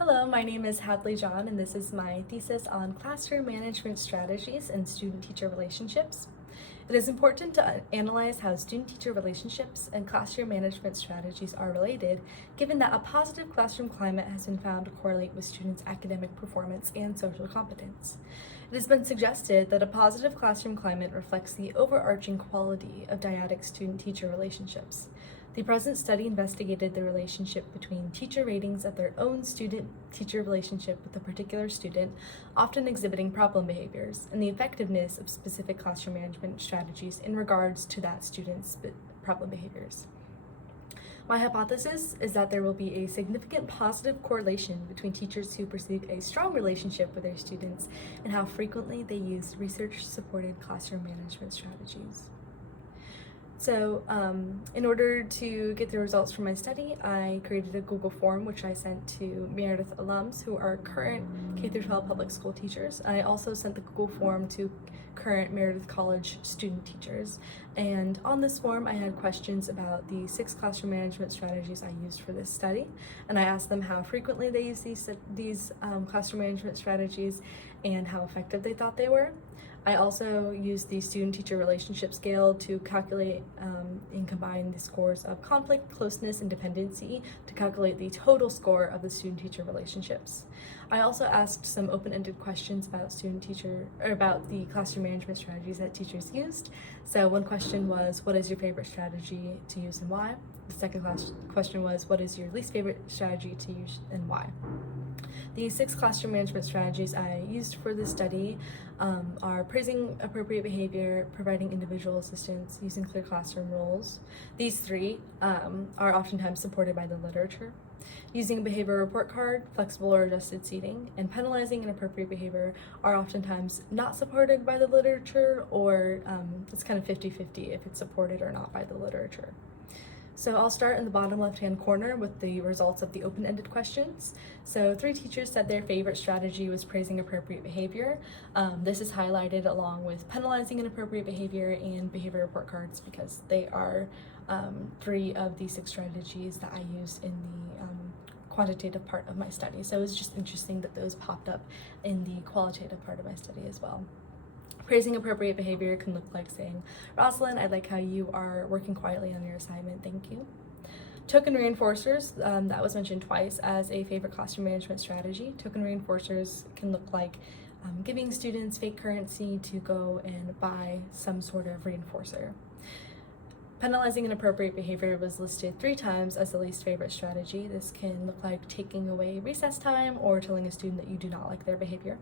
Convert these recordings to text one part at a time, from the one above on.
Hello, my name is Hadleigh John, and this is my thesis on classroom management strategies and student-teacher relationships. It is important to analyze how student-teacher relationships and classroom management strategies are related, given that a positive classroom climate has been found to correlate with students' academic performance and social competence. It has been suggested that a positive classroom climate reflects the overarching quality of dyadic student-teacher relationships. The present study investigated the relationship between teacher ratings of their own student-teacher relationship with a particular student, often exhibiting problem behaviors, and the effectiveness of specific classroom management strategies in regards to that student's problem behaviors. My hypothesis is that there will be a significant positive correlation between teachers who perceive a strong relationship with their students and how frequently they use research-supported classroom management strategies. So in order to get the results from my study, I created a Google form which I sent to Meredith alums who are current K-12 public school teachers. I also sent the Google form to current Meredith College student teachers. And on this form, I had questions about the 6 classroom management strategies I used for this study. And I asked them how frequently they use these classroom management strategies and how effective they thought they were. I also used the student-teacher relationship scale to calculate and combine the scores of conflict, closeness, and dependency to calculate the total score of the student-teacher relationships. I also asked some open-ended questions about about the classroom management strategies that teachers used. So one question was, what is your favorite strategy to use and why? The second question was, what is your least favorite strategy to use and why? The 6 classroom management strategies I used for this study are praising appropriate behavior, providing individual assistance, using clear classroom rules. These 3 are oftentimes supported by the literature. Using a behavior report card, flexible or adjusted seating, and penalizing inappropriate behavior are oftentimes not supported by the literature, or it's kind of 50-50 if it's supported or not by the literature. So I'll start in the bottom left-hand corner with the results of the open-ended questions. So 3 teachers said their favorite strategy was praising appropriate behavior. This is highlighted along with penalizing inappropriate behavior and behavior report cards because they are 3 of the 6 strategies that I used in the quantitative part of my study. So it was just interesting that those popped up in the qualitative part of my study as well. Praising appropriate behavior can look like saying, Rosalind, I like how you are working quietly on your assignment, thank you. Token reinforcers, that was mentioned twice as a favorite classroom management strategy. Token reinforcers can look like giving students fake currency to go and buy some sort of reinforcer. Penalizing inappropriate behavior was listed 3 times as the least favorite strategy. This can look like taking away recess time or telling a student that you do not like their behavior.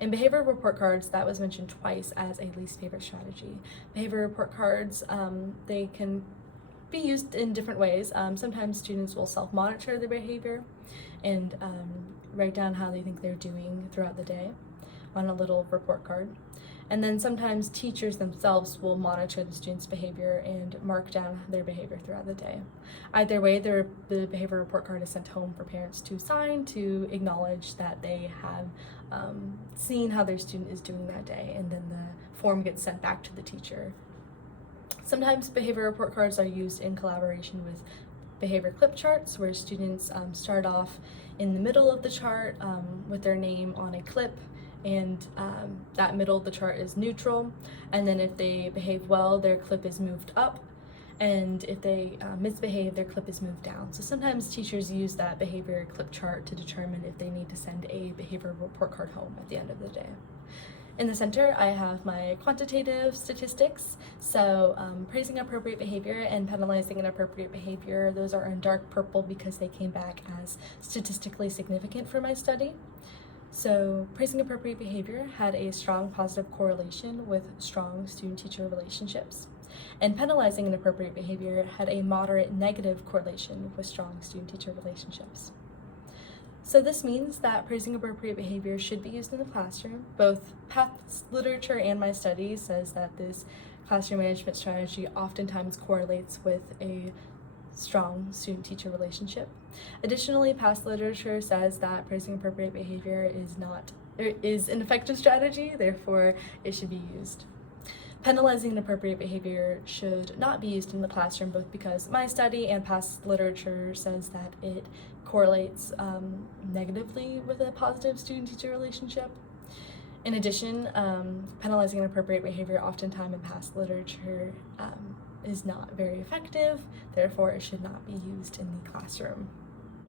In behavior report cards, that was mentioned twice as a least favorite strategy. Behavior report cards, they can be used in different ways. Sometimes students will self-monitor their behavior and write down how they think they're doing throughout the day on a little report card. And then sometimes teachers themselves will monitor the student's behavior and mark down their behavior throughout the day. Either way, the behavior report card is sent home for parents to sign to acknowledge that they have seen how their student is doing that day, and then the form gets sent back to the teacher. Sometimes behavior report cards are used in collaboration with behavior clip charts, where students start off in the middle of the chart with their name on a clip, and that middle of the chart is neutral, and then if they behave well, their clip is moved up, and if they misbehave, their clip is moved down. So sometimes teachers use that behavior clip chart to determine if they need to send a behavior report card home at the end of the day. In the center, I have my quantitative statistics. So praising appropriate behavior and penalizing inappropriate behavior, those are in dark purple because they came back as statistically significant for my study. So praising appropriate behavior had a strong positive correlation with strong student-teacher relationships, and penalizing inappropriate behavior had a moderate negative correlation with strong student-teacher relationships. So this means that praising appropriate behavior should be used in the classroom. Both past literature and my study says that this classroom management strategy oftentimes correlates with a strong student-teacher relationship. Additionally, past literature says that praising appropriate behavior is an effective strategy, therefore it should be used. Penalizing inappropriate behavior should not be used in the classroom, both because my study and past literature says that it correlates negatively with a positive student-teacher relationship. In addition, penalizing inappropriate behavior oftentimes in past literature is not very effective, therefore it should not be used in the classroom.